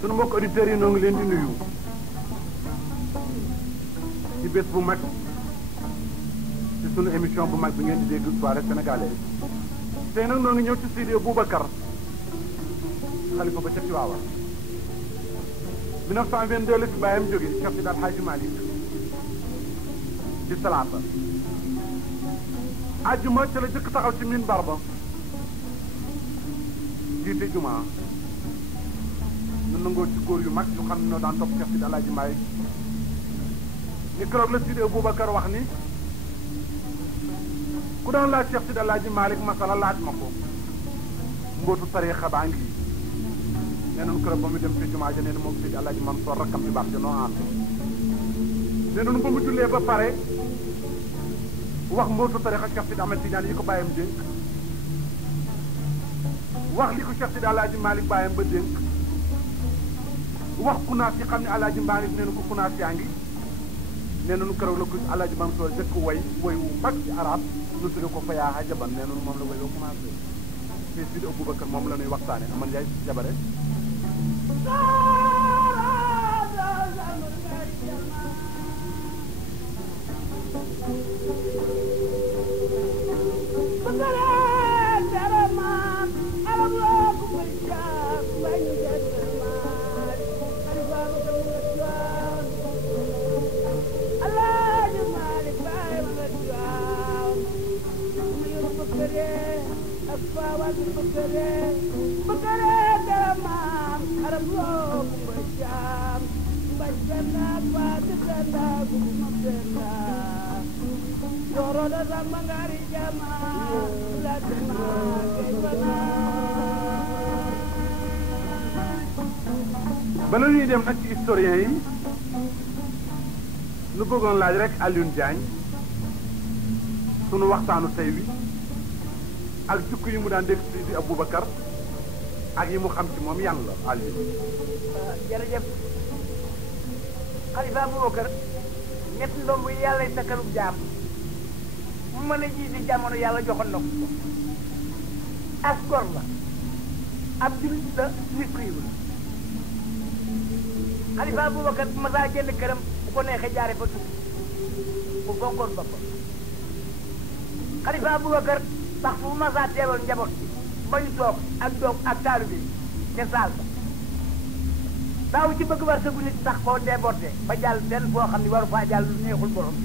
sunu mbokk auditeurs yi noo ngi leen di nuyu ci bés bu mag ci sunu émission bu mag bi ngeen di dégg soirée sénégalaise tey nag noo ngi ñëw ci studio Boubacar xalifa ba ca Tiwaawan 1922 la fi bàyyam jóge Cheikh Sidi Alhaji Malick ci salaata àjjuma ca la jëkk taxaw ci minbar ba jiite jumaa ñu nangoo ci góor yu mag yu xam ne noo daan topp Cheikh Sidi Alhaji Malick ni keroog la studio Boubacar wax ni ku doon laaj Cheikh Sidi Alhaji Malick masala laaj ma ko mbootu tariixa baa ngi nee nañu keroog ba mu dem ci jumaa ja nee na moom Sidi Alhaji Mansour rakkam yu baax ja noo ànd nee nañu ba mu jullee ba pare wax mbootu tariixa Cheikh Sidi Ahmed Tidiane yi ko bàyyam dénk wax li ko Cheikh Sidi Alhaji Malick bàyyam ba dénk wax kunaas yi xam ne Alhaji Malick nee na ko kunaas yaa ngi nee nañu keroog la ko Alhaji Mansour jëkk way wu mag ci arab ñu tudde ko fa yaa hajaban nee nañu moom la way wa commencé te Sidi Aboubacar moom la ñuy waxtaane aman yaay jabare bala ñuy dem nag ci historien yi nu bëggoon laaj rek Alioune Diagne sunu waxtaanu tey wi ak jukk yi mu daan dégg Sidi Aboubacar ak yi mu xam ci moom yan la Alioune. jërëjëf Xalifa Aboubacar ñett ndomb yi yàlla takkalub jaam mu mën a jiite jamono yàlla joxoon na ko as gor la ab jullit la nit ku yiw la Xalifa Aboubacar bu ma saa génn këram bu ko neexee jaare fa tukki bu fonkoon boppam Xalifa Aboubacar ndax fu ma saa teewoon njaboot ba ñu toog ak doom ak taalu bi te saal ba daaw ci bëgg war sëgu nit sax koo débordé ba jàll benn boo xam ne waru faa jàll lu neexul borom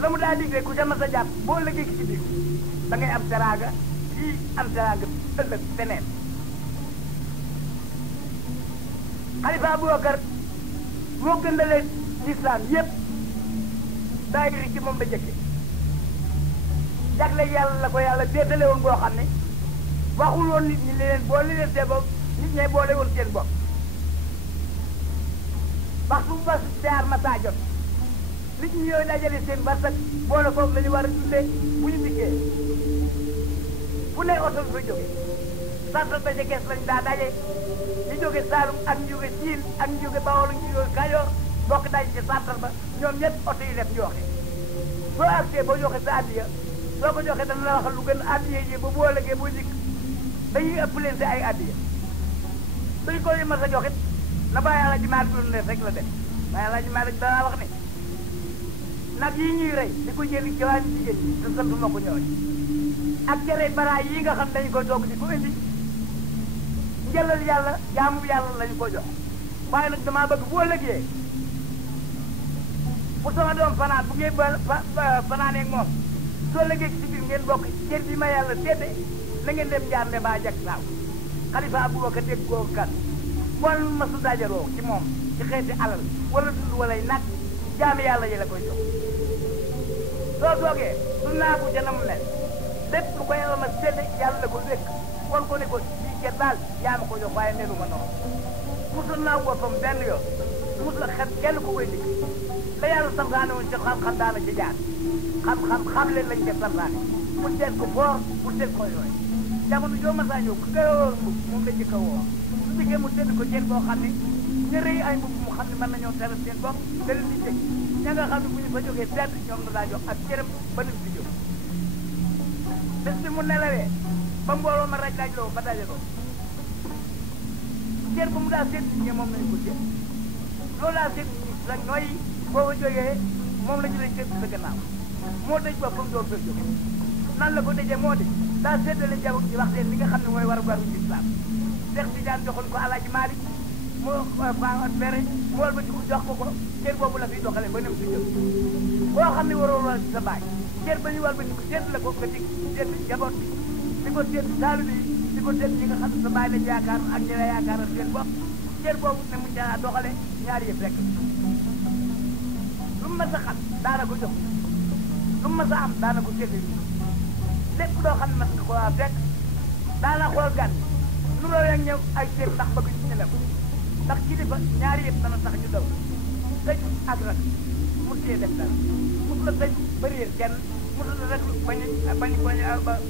la mu daa digle ku ca mas a jàpp boo lëggee ci biir da ngay am teraanga fii am teraanga ëllëg feneen Xalifa Abubakar moo gëndalee lislaam yépp daayiri ci moom la jëkke jagle yàlla la ko yàlla déetale woon boo xam ne waxul woon nit ñi leen boole leen seen bopp nit ñee boole woon seen bopp waxtu bu bas jaar ma saa jot nit ñi yooyu dajale seen barsak boole foofu la ñu war a dundee bu ñu dikkee fu ne oto bi fa jóge santal ba ca gees lañ daa daje ñu jóge Saalum ak ñu jóge Siin ak ñu jóge Bawol ñu jóge Kajoor bokk daje ci santal ba ñoom ñëpp oto yi def joxe soo agsee boo joxe sa addiya soo ko joxe dana la waxal lu gën addiya yi ba boo lëgee boo dikk dañuy ëpp leen si ay addiya suñ ko mas a joxit na bàyyi Alaaji Maalik doon def rek la def bàyyi Alaaji Maalik danaa wax ne nag yi ñuy rey di ko jëli ci waa jigéen ñi te sant ma ko ñooy ak cere baraay yi nga xam dañu ko togg di ko indi njëlal yàlla jaamu yàlla lañu ko jox waaye nag damaa bëgg boo lëgee bu sama doom fanaan bu ngeen fanaanee ak moom soo lëgee ci biir ngeen bokk cër bi ma yàlla sédde na ngeen dem jaar ne baa jag saaw Xalifa Abubakar dégg googu kan wala ma su dajaroo ci moom ci xeeti alal wala dund walay nag jaami yàlla yi la koy jox soo toogee su naagu ca na mu mel lépp lu ko yàlla ma sédde yàlla la ko wékk wan ko ne ko lii ket daal yaa ma ko jox waaye nelu ma noonu musul naaw boppam benn yoon musul xet kenn ku koy dikk la yàlla santaane woon ci xam-xam daana ci jaar xam leen lañ def santaane mu seet ko foor mu seet ko yooyu jamono joo ma saa ñëw ku gëwoon mbub moom la jëkk a woo su diggee mu seet ko jën boo xam ne ñu rëy ay mbub mu xam ne mën nañoo tere seen bopp da leen di jëkk ña nga xam ne bu ñu fa jógee seet ñoom la daa jox ak cëram ba lim di jóg bés bi mu nelawee ba mbooloo ma raj loo ba dajaloo cër bu mu daa seet nit ñi moom lañu ko seet loolu daa seet nit ñi rek nooy boo fa jógee moom la ñu lay seet sa gannaaw moo dëj boppam door fa jóge nan la ko dëjee moo di daa séddale jaww ji wax leen li nga xam ne mooy waru islam Cheikh Tidiane joxoon ko Alaaji Maalik mu faat bere mu wal ba ci ko jox ko cër boobu la fiy doxale ba nem si jóg boo xam ne waroo la sa baay cër ba ñu wal ba ci ko sédd la ko nga dig sédd jaboot bi di ko sédd taalibe yi di ko sédd ñi nga xam ne sa baay lañ yaakaar ak ñi la yaakaar ak seen bopp cër boobu ne mu caa doxale ñaari yëpp rek lu mu mas a xam daana ko jox lu mu mas a am daana ko sédd lépp loo xam ne mas nga ko fekk daana xool gan nu loo yak ñëw ay sér ndax bëgg ñu ne ko ndax ci defa ñaari yëpp dana tax ñu daw tëj ak rak mu tee def dara mos la tëj ba réer kenn mos la rek bañ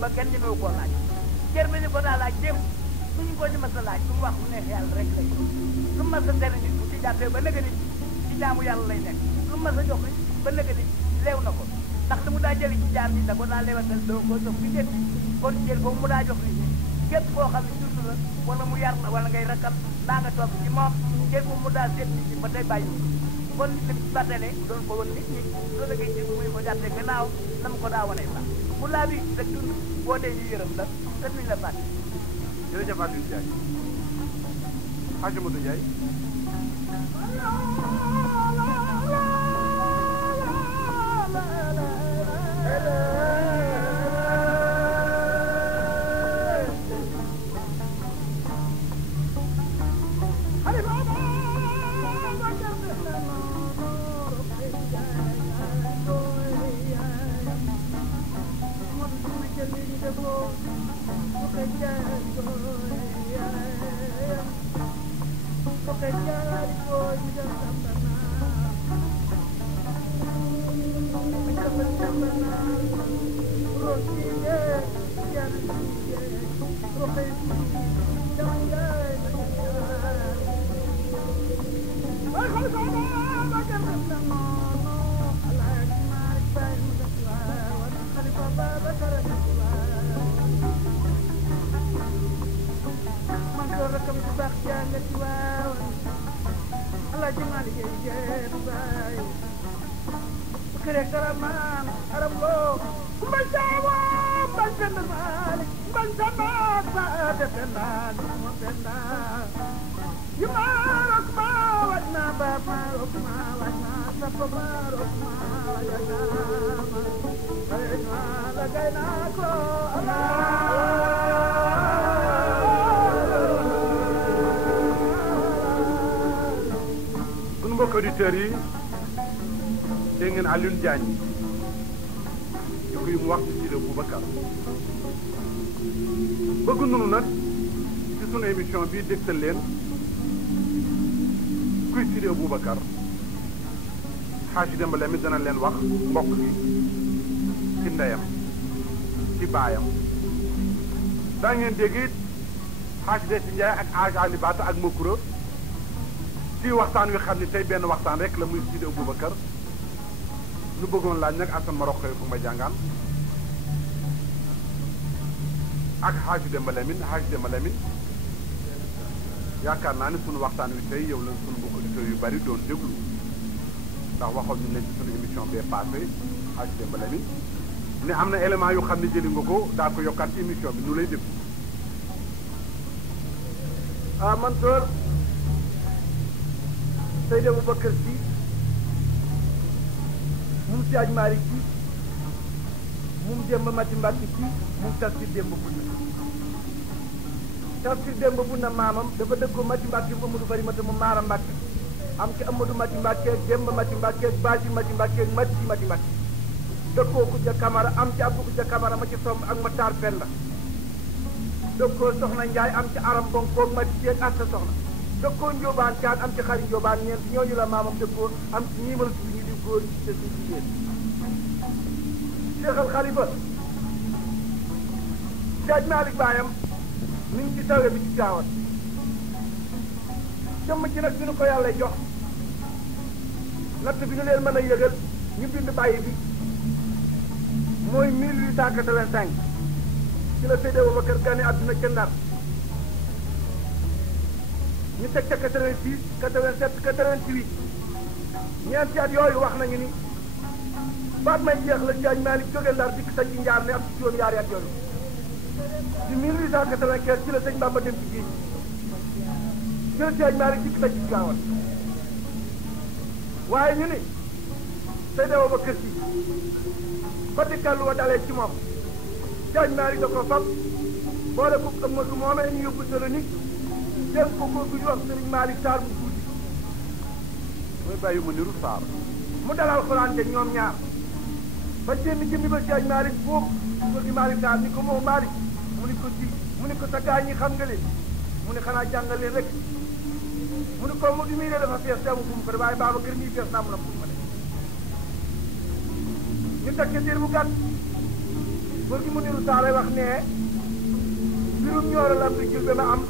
ba kenn ñemewu koo laaj cër ba ñu ko daa laaj démb suñu ko ñu mas a laaj lu mu wax mu neex yàlla rek lay lu mu mas a tere nit bu ci jàppee ba nëga nit ci jaamu yàlla lay nekk lu mu mas a jox ba nëga nit leew na ko ndax li mu daa jëli ci jaam bi da ko daa lewatal doo ko jox bi njëkk kon jël boobu mu daa jox nit ñi képp koo xam ne jur la wala mu yar la wala ngay rakkam daa nga toog ci moom jël boobu mu daa seet nit ñi ba tey bàyyi kon nit ñi batale doon ko woon nit ñi soo dëggee ci muy ko jàppee gannaaw na mu ko daa wane sax mu laa bi rek dund boo dee ñu yërëm la te duñ la fàtte jërëjëf Aliou Ndiaye Hadji Modou Ndiaye Kere karaman aram lo kumba penda Malik ban sama sa defenda mo penda yumarok ma wadna ba marok ma wadna sa marok ma wadna ayna lagayna ko sunu mbokk auditeurs yi dégg ngeen Alioune Diagne yu mu wax ci Sidi Boubacar bëgg nunu nag ci sunu émission bii dégtal leen kuy Sidi Boubacar Hadji Demba Lamine dana leen wax mbokk gi ci ndeyam ci baayam daa ngeen dégg it Hadji Desi Ndiaye ak Hadji Ali Bata ak Makura ci waxtaan wi xam ne tey benn waxtaan rek la muy Sidi Boubacar ñu bëggoon laaj nag Assane Maroc fu ma jàngaan ak Hadji Demba Lamine yaakaar naa ne sunu waxtaan wi tey yow la sunu mbokk auditeurs yu bari doon déglu ndax waxoon ñu ne ci sunu émission bee passé Hadji Demba Lamine ne am na élément yu xam ne jëli nga ko daa ko yokkaat ci émission bi ñu lay déglu. Mansour Seydi Aboubacar Sy moom si aj Malick Sy moom Demba Mati Mbacke Sy moom Tafsir Demba Bunna Tafsir Demba Bunna maamam dafa dëggoo Mati Mbacke mu Amadou Bari Mata mu Maara Mbacke am ci Amadou Mati Mbacke Demba Mati Mbacke Baaji Mati Mbacke Mati Mbacke dëkkoo Koudia Camara am ci Abdou Koudia Camara ma ci somb ak ma taar Penda dëkkoo Soxna Ndiaye am ci Aram Bonkoog Mati Ceeg Asta Soxna dëkkoo Njóobaan Caan am ci Xari Njóobaan ñeent ñooñu la maamam dëkkoo am ci ñiimal si ñi di góor ñi te suñ jigéen Cheikh Al Khalifa Siaj Malick baayam mi ngi ci tawe bi ci Tiwaawan jëmm ci nag bi nu ko yàlla jox natt bi nu leen mën a yëgal ñu bind bàyyi bi mooy 1885 ci la Seydi Aboubacar gane àdduna ca Ndar ñu teg ca 86 87 88 ñeenti at yooyu wax nañu ni baat may jeex la Siaj Malick jóge Ndar dikk sañ ci njaar ne am ci juróom-ñaari at yooyu ci 1895 ci la sëñ Bamba dem ci géej ci la Siaj Malick dikk sañ ci Tiwaawan waaye ñu ni Seydi Aboubacar Sy ba dikkallu wa dalee ci moom Siaj Malick da ko fab boole ko Amadou moomee ñu yóbbu Salonique jël ko góor gu ñu wax Serigne Malick Sarr mu tuuti mooy bàyyi ma niru Sarr mu dalal Alxuraan te ñoom ñaar ba jëmmi ba Siaj Malick foofu góor gi Malick Sarr ni ko moo Malick mu ni ko ci mu ni ko sa gaa ñi xam nga leen mu ni xanaa jàngal leen rek mu ni ko mu di muy dafa fees te amu fu mu ko def waaye Babacar mii fees na am na fu mu ko def ñu teg ca diir bu gàtt góor gi mu niru Sarr lay wax ne mbirum ñooralam di julbe ma am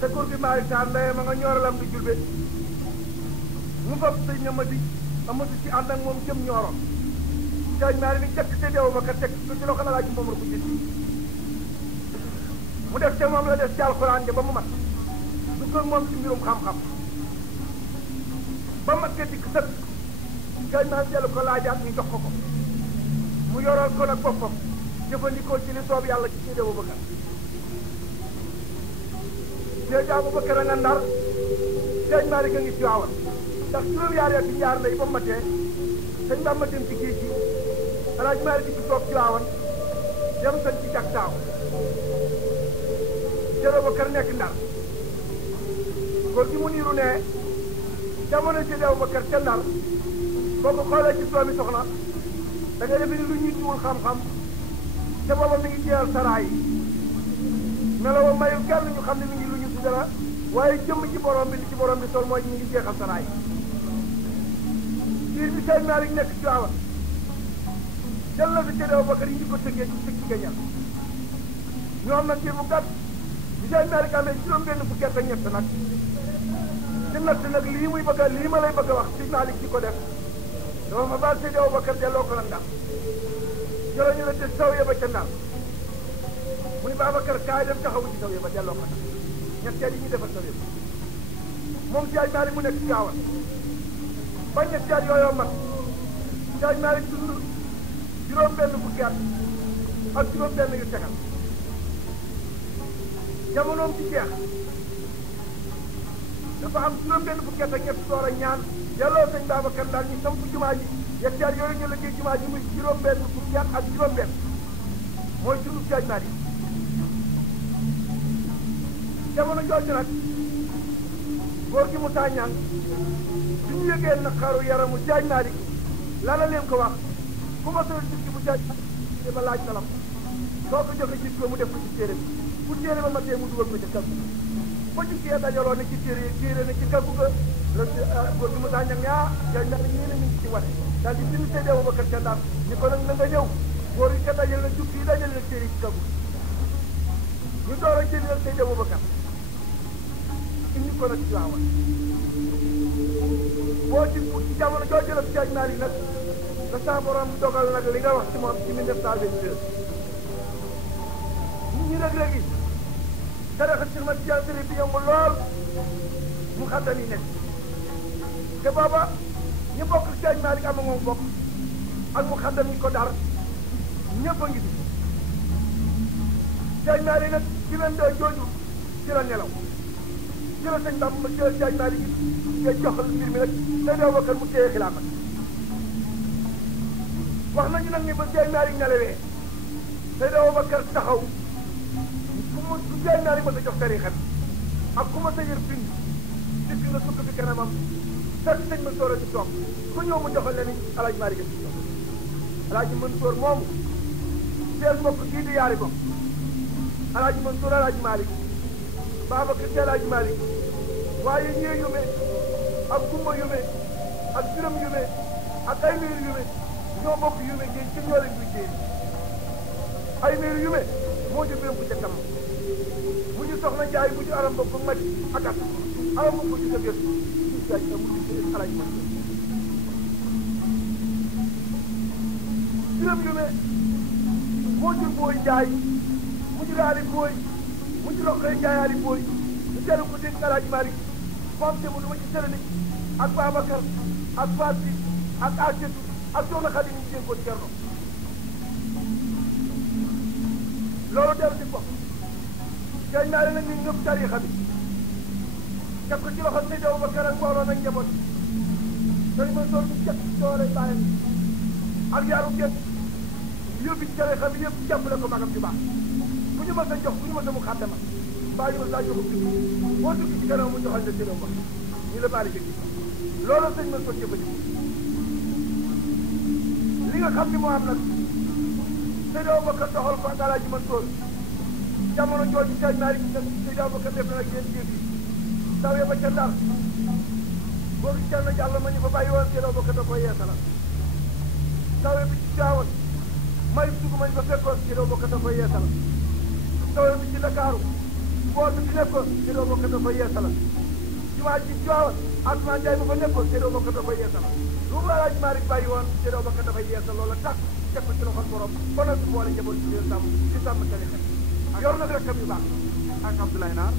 te góor gi Malick Sarr ndeye ma nga ñooralam di julbe mu fab sëñ na ma di amatu ci ànd ak moom jëm ñooro Siaj Malick ni jëkk Seydi Aboubacar teg ko ci loxo na laaj moom la ko jënd mu def te moom la def ci alxuraan ba mu mat du ko moom ci mbirum xam-xam ba mat ke dikk sëkk Siaj Malick dellu ko laajaat ñu jox ko ko mu yoroon ko nag boppam jëfandikoo ci li soob yàlla ci Seydi Aboubacar Seydi Aboubacar a nga Ndar Siaj Malick a ngi Tiwaawan ndax juróom-ñaari at ñaar lay ba matee sëñ Bamba dem ci géej gi Alaaji Malick di ci toog Tiwaawan dem sañ ci jak taaw Seydi Aboubacar nekk Ndar góor gi mu niiru ne jamono Seydi Aboubacar ca Ndar boo ko xoolee ci doomi soxna da nga defe ni lu ñuy tuwul xam-xam te booba mi ngi jeexal saraay yi melawa mayul kenn ñu xam ne mi ngi lu ñu tu dara waaye jëmm ci borom bi li ci borom bi sol mooy mi ngi jeexal saraay yi biir bi Siaj Malick nekk ci waawan jël na fi Seydi Aboubacar yi ñu ko tëggee ci tëgg ci gañal ñoom nag biir bu gàtt bi Siaj Malick amee juróom-benn fukki at ak ñett nag ci natt nag lii muy bëgg a lii ma lay bëgg a wax Siaj Malick ci ko def dafa fa baal Seydi Aboubacar delloo ko la Ndar jëla ñu la te saw ya ba ca Ndar mu ni Babacar kaay dem taxawu ci saw ya ba delloo ko Ndar ñetteel yi ñu defal saw ya ba moom Siaj Malick mu nekk ci Tiwaawan ba ñetti at yooyu mat Siaj Malick dund juróom-benn fukki at ak juróom benn yu tegal jamonoom ci jeex dafa am juróom benn fukki at ak ñett door a ñaan yàlla sëñ Babacar daal ñu samp jumaa ji hectare yooyu ñu liggéey jumaa ji muy juróom benn fukki at ak juróom benn mooy sunu Siyaaj Maalik jamono jooju nag góor gi mu taañaan su ñu yëgee na xaru yaramu Siyaaj Maalik la leen ko wax ku ma soo jikki bu Siyaaj ba laaj salam soo ko joxe jikki ko mu def ko ci téere bi bu téere ba matee mu dugal ko ca kàggu ba jikkee dajaloo ne ci téere ne ci kàggu ga góor gi mu taañaan ne Siyaaj Maalik yéen a ngi ci wane daal di bind Seydi Aboubacar ca Ndar ni ko nag na nga ñëw góor yi ka dajal na jukki yi dajal na téere ci kàggu ñu door a jël Seydi Aboubacar indi ko nag ci waawan boo ci jamono joo jëlab Siyaaj Maalik nag da sa borom dogal nag li nga wax ci moom ci 1922 nit ñi rek léegi tarixa Cheikh Tidiane bi yomb lool mu xaddam yi nekk te booba ñu bokk Siyaaj Maalik am moom bokk ak mu xaddam yi ko dar ñëpp a ngi fi Siyaaj Maalik nag ci leen doo jooju ci la nelaw ci la sëñ Bamba ci la Siyaaj Maalik nga joxal mbir mi nag Seydi Aboubacar mu téye xilaafa wax nañu nag ni ba Siyaaj Maalik nelawee Seydi Aboubacar taxaw ku Siyaaj Maalik ma sa jox tariixa bi ak ku ma sa yër bind dikk nga sukk fi kanamam fekk sëñ Mansoor a ci toog ku ñëw mu joxal leen ni Alaaji Maalik a ci toog Alaaji Mansoor moomu seen mbokk kii di yaari bokk Alaaji Mansoor Alaaji Maalik Babacar ci Alaaji Maalik waaye ñee yume ak gumba yume ak juróom yume ak ay wéer yume ñoo bokk yume géej ci ñoo leen buy téeri ay wéer yume moo jur biram ko ca kanam mu ñu soxna jaay mu ñu aram bokk mati ak at aram bokk ci sa gër ci jaay mu ci Alaaji Mansoor juróom yume moo jur booy jaay mu jur aali booy mu jur roqee jaay aali booy ñu jëlu ko dégg Alaaji Maalik moom te mu lu ma ci sëlali ak Babacar ak Fati ak Asetu ak Soxna Xadi ñu jéem ko Cerno loolu dellu di bopp Siyaaj Maalik nag ñu ñëpp tariixa bi teg ko ci loxo Seydi Aboubacar ak mbooloo nag njaboot sëñ Mansoor bu jëkk doole bàyyam ak yaaru gépp yóbbi ci tariixa bi yëpp jàppale ko magam ju baax bu ñu mës a jox bu ñu mës a mu xàddama mbaa ñu mës a jox boo dugg ci kanam mu joxal la Seydi Aboubacar ñu la Maalik gi loolu sëñ Mansoor jëfandikoo li nga xam ni moo am nag Seydi Aboubacar doxal ko ak Alaaji Mansoor jamono jooju Siyaaj Maalik nag Seydi Aboubacar def na nag yéen jëf yi taw ya ba ca Ndar boobu Cerno Jàllo ma ñu fa bàyyi woon Seydi Aboubacar da koy yeesala taw bi ci Tiwaawan may dugg ma ñu fa fekkoon Seydi Aboubacar da koy yeesala taw bi ci Ndakaaru bool bi ci nekkoon Seydi Aboubacar da koy yeesala jumaa ji Tiwaawan Atumaan Njaay ma fa nekkoon Seydi Aboubacar da koy yeesala lu mu Alaaji Maalik bàyyi woon Seydi Aboubacar dafay yeesal loola tax teg ko ci loxol borom ba nag su boole njaboot ci leen sàmm ci sàmm tariixa yor nag rekkam yu baax ak Abdoulaye Naar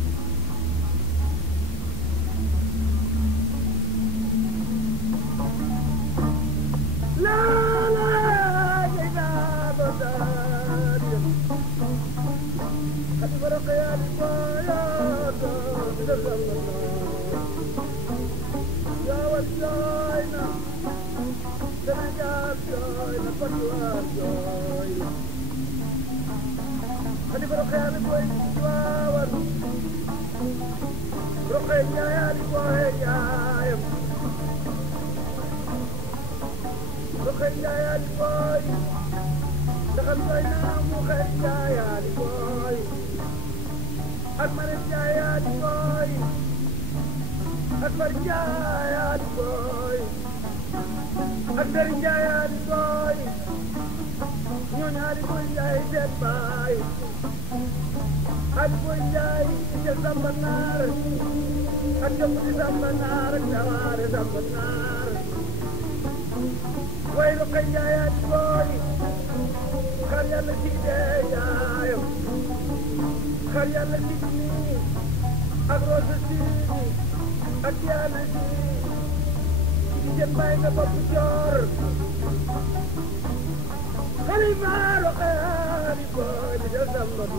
xalimaar xaali booy di del sam not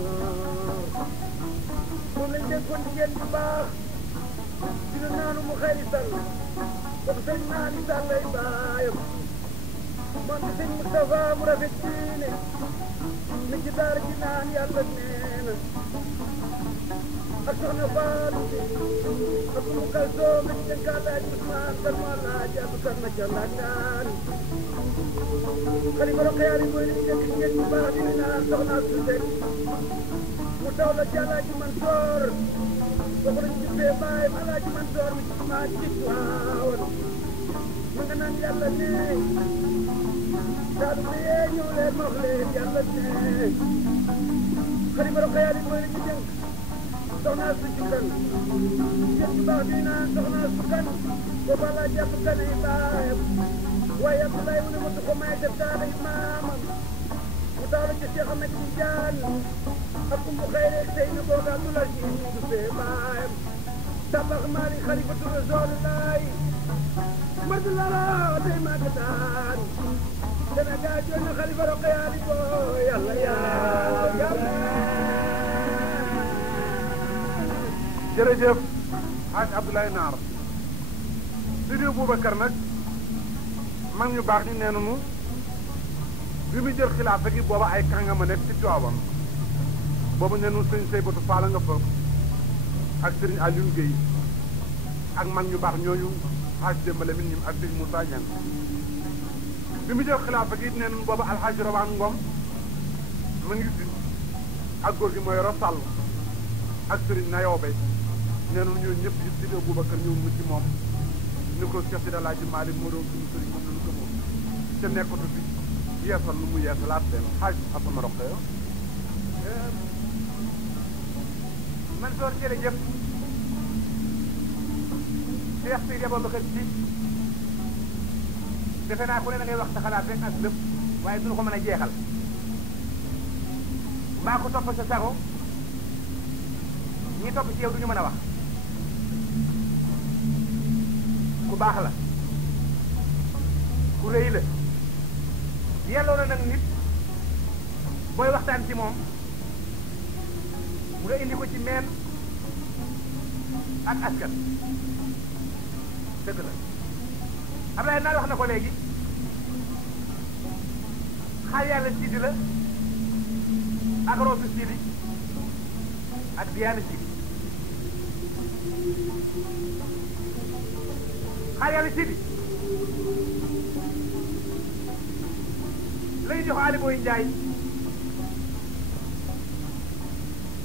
moom lañ dénkoon jigéen bu baax dina naanu mu xëy sall comme sëñ naani sallay baayam moom di sëñ Moustapha mu rafet diine mi ci daara ji naan yàlla nee na ak soxna Faatu ak mu kalsoom mi ci dénkaa laaj Usmaan kan moo laaj ab kan na ca laaj naan xalifa roqeyaal yi mooy li ñu dénk jigéen bu baax dina naan soxna su sekk mu taw la ci Alaaji Mansoor bokk nañ ci bee baayam Alaaji Mansoor mi ci maa ci waawan ma nga naan yàlla ne daal di yee ñëw leen wax leen yàlla ne xalifa roqeyaal yi mooy li ñu dénk soxna su ci kan jigéen bu baax dina naan soxna su kan boobu Alaaji Abdu Kan ay baayam waaye Abdoulaye mu ne ma du ko may def daal ay maamam mu taw la ci Cheikh Ahmed Tidiane ak mu xëy rek tey na booga Abdoulaye si ñu du fee baayam tabax maari xalifatu Rasulullah madu lala day magataan Sénégal jooy na xalifa roqeyaali boo yàlla yàlla jërëjëf Hadj Abdoulaye Naar Sidi Boubacar nag mag ñu baax ñu nee nañu bi mu jël xilaafa gi booba ay kàngama nekk ci Tiwaawan boobu nee nañu sëñ Seybatu Faal nga fa ak sëriñ Aliou Guèye ak mag ñu baax ñooñu Hadj Dembale min ñim ak sëñ Moussa Niang bi mu jël xilaafa gi nee nañu booba Alhaji Rawaan Ngom ma ngi fi ak góor gi mooy Rosall ak sëriñ Nayoobe nee nañu ñooñu ñëpp yi Sidi Boubacar ñëw mu ci moom ni ko Cheikh Sidi Alaaji Maalik moo doon suñu sëriñ moom lañu ko moom te nekkatu fi yeesal lu mu yeesalaat leen xaaj asama roqe yo man soor jërëjëf Cheikh Sidi Aboubacar Sy defe naa ku ne da ngay wax sa xalaat rek ak lépp waaye duñu ko mën a jeexal maa ko topp sa sago ñi topp ci yow duñu mën a wax ku baax la ku rëy la yelloo na nag nit booy waxtaan ci moom nga indi ko ci meen ak askan dëgg la Ablaye naa wax na ko léegi xaar yàlla Sidi la ak roosu Sidi ak diyaana Sidi xaar yàlla Sidi lay jox Ali Boy Njaay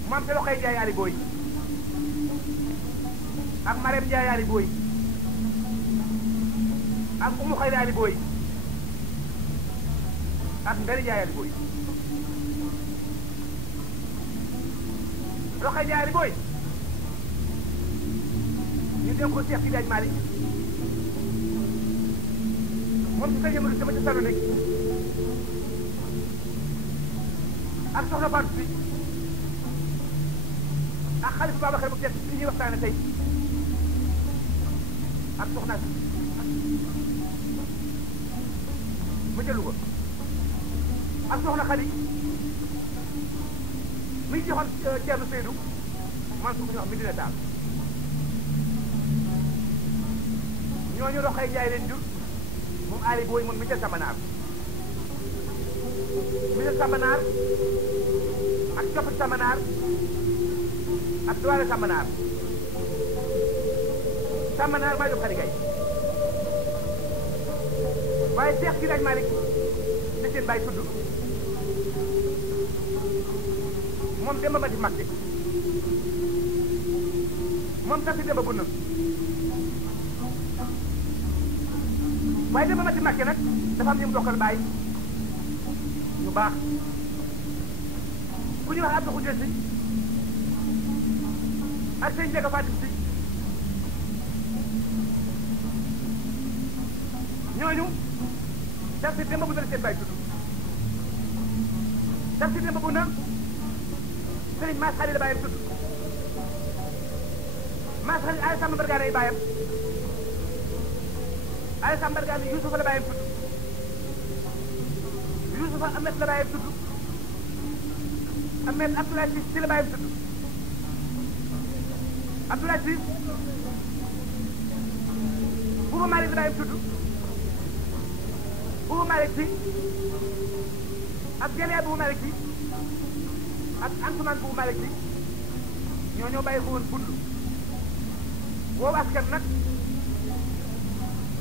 moom te loxoy Njaay Ali Boy ak Marème Njaay Ali Boy ak Umu Xayri Ali Boy ak Ndari Njaay Ali Boy loxoy Njaay Ali Boy ñu dem ko Cheikh Sidi Aj Malick moom ci sa yëngu sama ci salo nekk ak soxna Fatou si ak Xalifa Babacar bu teg li ñuy waxtaane tey ak soxna si ma jëlu ko ak soxna Xadi mi ngi joxoon Thierno Seydou man su ko ñu wax mi dina daal ñooñu roxay jaay leen jur moom Ali Boy moom mi ca Sambanaar ak coppati Sambanaar ak doole Sambanaar maa jox xari gay waaye Cheikh Sidi Aj Malick da seen bàyyi tudd moom Demba Mati Makke moom tax si Demba bu nëb waaye Demba Mati Makke nag dafa am ñu mu bokkal bàyyi ñu baax ku ñuy wax Abdou Khoudia Si ak sëñ Ndiaga Fatim Si ñooñu daf si Demba bu na seen bàyyi tudd daf si Demba bu na sëriñ Maas Xali la bàyyam tudd Maas Xali ay Samba Mbargane ay bàyyam ay Samba Mbargane Yuusufa la bàyyam tudd Yuusufa Amet la bàyyam tudd Amet Abdoulaye Sis ci la bàyyam tudd Abdoulaye Sis Buuba Malick la bàyyam tudd Buuba Malick si ak Géléa Buuba Malick si ak Antoumane Buuba Malick si ñoo bàyyi ko woon bund woowu askan nag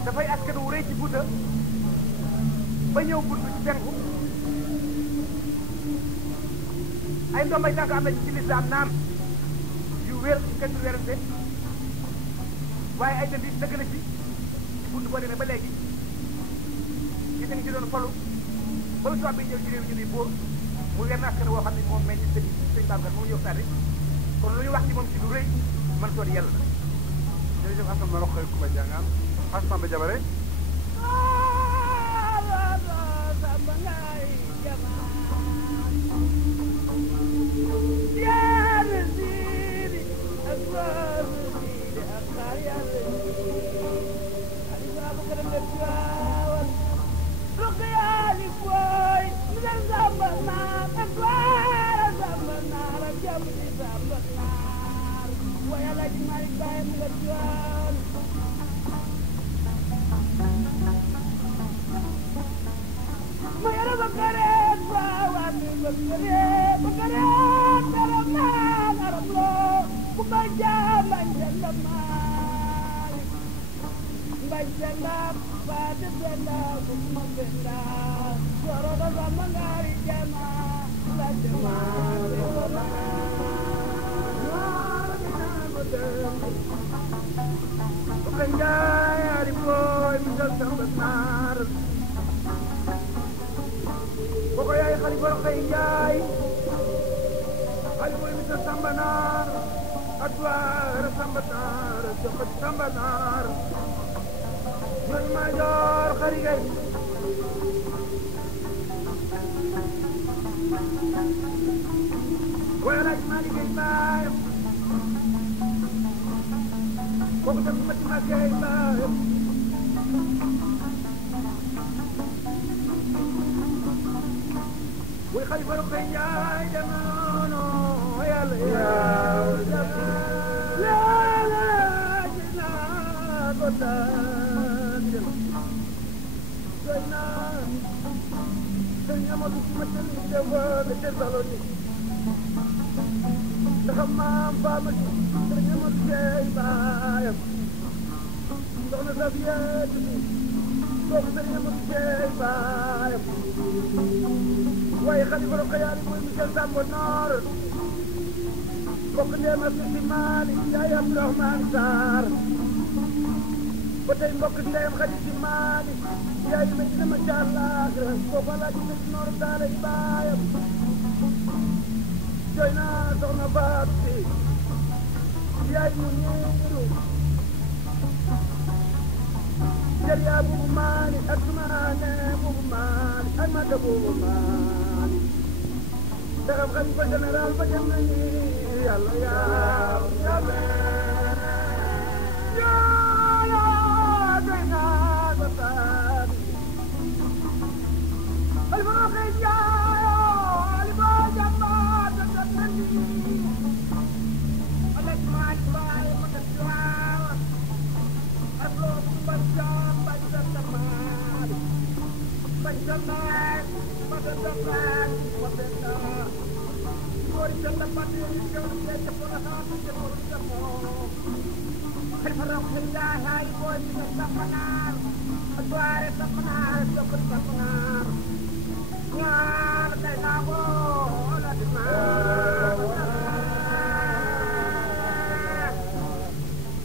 dafay askan wu rëy ci Fuuta ba ñëw bund ci penku ay ndombay tànk am na ci lislaam naam yu wér kenn du werante waaye ay dënd dëgg na ci bund boo demee ba léegi gis nañu ci doon falu ba lu tubaab bi ñëw ci réew ñu ni boo mu wenn askan woo xam ne moom mel ni sëñ Babacar moom ñëw tàddi kon lu ñu wax ci moom ci lu rëy man soo di yàlla na jërëjëf Assane ma roxoy Kumba Jangaan Assane ba jabare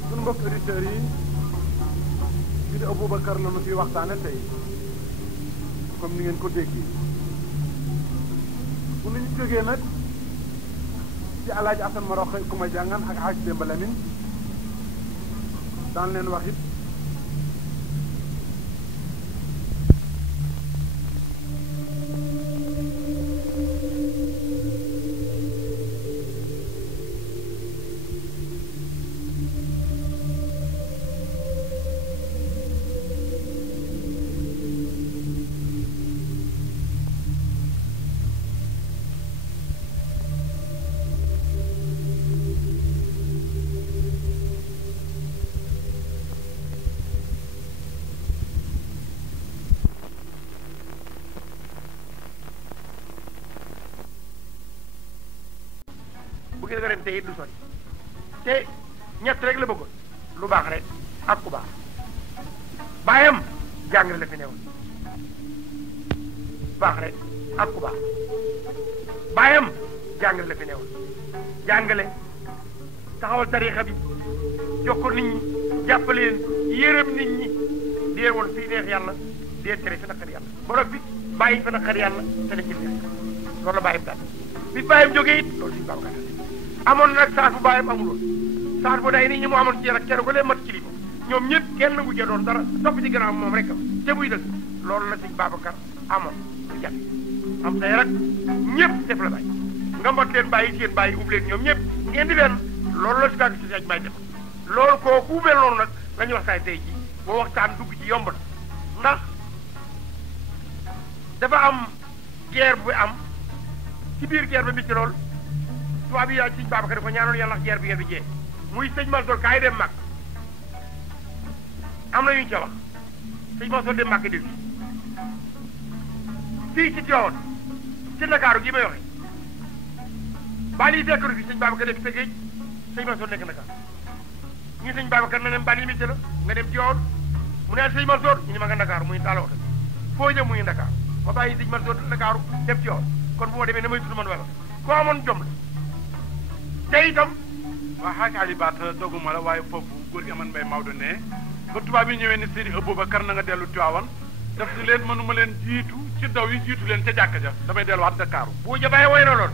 sunu mbokk auditeurs yi fii di Aboubacar la nu fi waxtaane tey comme ni ngeen ko déggee bu ñu jógee nag ci Alaaji Assane ma roxoy Kumba Jangaan ak Hadj Demba Lamine daan leen wax it bu ngeen werante it du sori te ñett rek la bëggoon lu baax rek ak ku baax bàyyam jàngale la fi newoon baax rek ak ku baax bàyyam jàngale la fi newoon jàngale taxawal tariixa bi jox ko nit ñi jàppale leen yërëm nit ñi dee woon fii neex yàlla dee tere fi naqar yàlla borom bi bàyyi fi naqar yàlla te dañ ci neex loolu la bàyyam daal bi bàyyam jógee it loolu suñu Babacar amoon na nag saas bu bàyyam amuloon saas bu day nit ñi mu amoon ci yàlla kenn ko lee mat kilifa ñoom ñëpp kenn gu doon dara topp ci gannaaw moom rek te buy dëgg loolu la suñu Babacar amoon lu jafe am say rak ñëpp def la bàyyi nga mot leen bàyyi seen bàyyi ub leen ñoom ñëpp ngeen di benn loolu la si kàgg si saaj may def loolu kooku mel noonu nag la ñuy waxtaan tey ji boo waxtaan dugg ci yomb na ndax dafa am guerre bu am ci biir guerre ba métti lool tubaab yi sëñ Babacar ko ñaanoon yàlla guerre bi ngeen di jee muy sëñ Mansour kaay dem mag am na yu ñu ca wax sëñ Mansour dem mag def fii ci Tivaouane ci Ndakaaru gi may waxe bali yi fekkoon fi sëñ Babacar def Tëngéej sëñ Mansour nekk Ndakaar ñu sëñ Babacar na dem bali métti la nga dem Tivaouane mu ne sëñ Mansour ñu ne ma nga Ndakaaru muy taala oto foo jëm muy Ndakaar ma bàyyi sëñ Mansour Ndakaaru dem Tivaouane kon bu ma demee na may tudd man wala koo amoon jom la te itam waa xaaj Ali Baat doguma la waaye foofu góor gi aman mbay Maodo ne ba tubaab yi ñëwee ni Seydi Aboubacar na nga dellu Tivaouane daf ni leen mënuma leen jiitu ci daw yi jiitu leen ca jàkka ja damay delluwaat Dakar bu jabaye woy na lool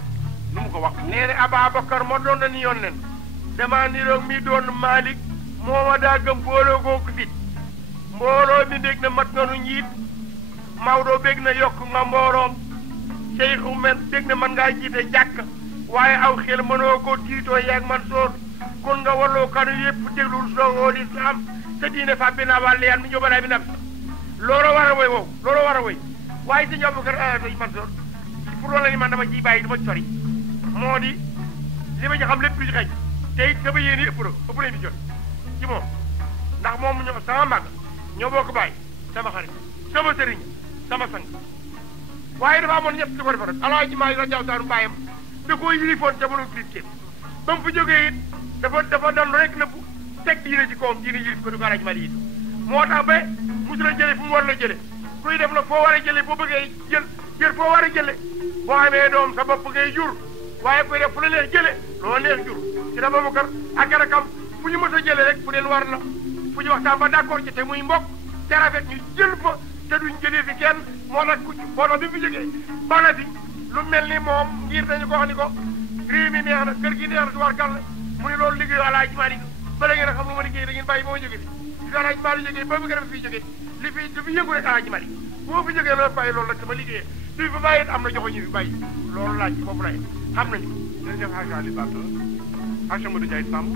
nu mu ko wax nee na Ababacar moo doon na ni yoon nen dama niroog mi doon Malick moo ma daa gëm booloo googu fit mbooloo mi bég na mat nga nu njiit Maodo bég na yokk nga mbooroom Cheikhu men bég na man ngaa jiite jàkk waaye aw xel mënoo ko tiitoo yaag man soor kon nga warloo kanu yëpp déglul soogoo lislaam te diine fa bi naa wàlle yaan mi ñëbalaay bi nag looloo war a woy wow looloo war a woy waaye sëñ Aboubacar sëñ Mansour pour loolu la ni man dama ciy bàyyi dama ci sori moo di li ma ci xam lépp ci xëy te it sama yéen yi ëpp na indi jot ci moom ndax moom ñoo sama mag ñoo bokk bàyyi sama xarit sama sëriñ sama sang waaye dafa amoon ñett di ko defa rek alaaji maa yi la jaw taanu bàyyam da koo yilifoon jamono cristian ba mu fa jógee it dafa dan rek na bu teg diine ci kawam diine yilif ko di ko alaaji maa yi moo tax ba musu la jële fu mu war la jële kuy def nag foo war a jële boo bëggee jël foo war a jële boo amee doom sa bopp ngay jur waaye kuy def fu la neex jële loo neex jur ci da Babacar ak rakam fu ñu mës a jële rek fu leen war la fu ñu waxtaan ba d'accord ci te muy mbokk te rafet ñu jël fa te duñ jëlee fi kenn moo tax moo tax bi mu fi jógee ba na fi lu mel ni moom ngir dañu ko wax ni ko réew mi neex na kër gi neex na tubaar kàll mu ne loolu liggéeyu Alaaji Maalik bala ngeen a xam lu ma liggéey da ngeen bàyyi ba ma jóge fi di Alaaji Maalik jógee ba bëgg a fii jógee li fi yëngu rek Alaaji Maalik bu ma fi jógee loolu bàyyi loolu nag sama liggéey li fi bàyyi am na joxo ñu fi bàyyi loolu laaj ci foofu lay xam nañu jërëjëf xaaj Ali Baat xaaj Amadou Ndiaye Samb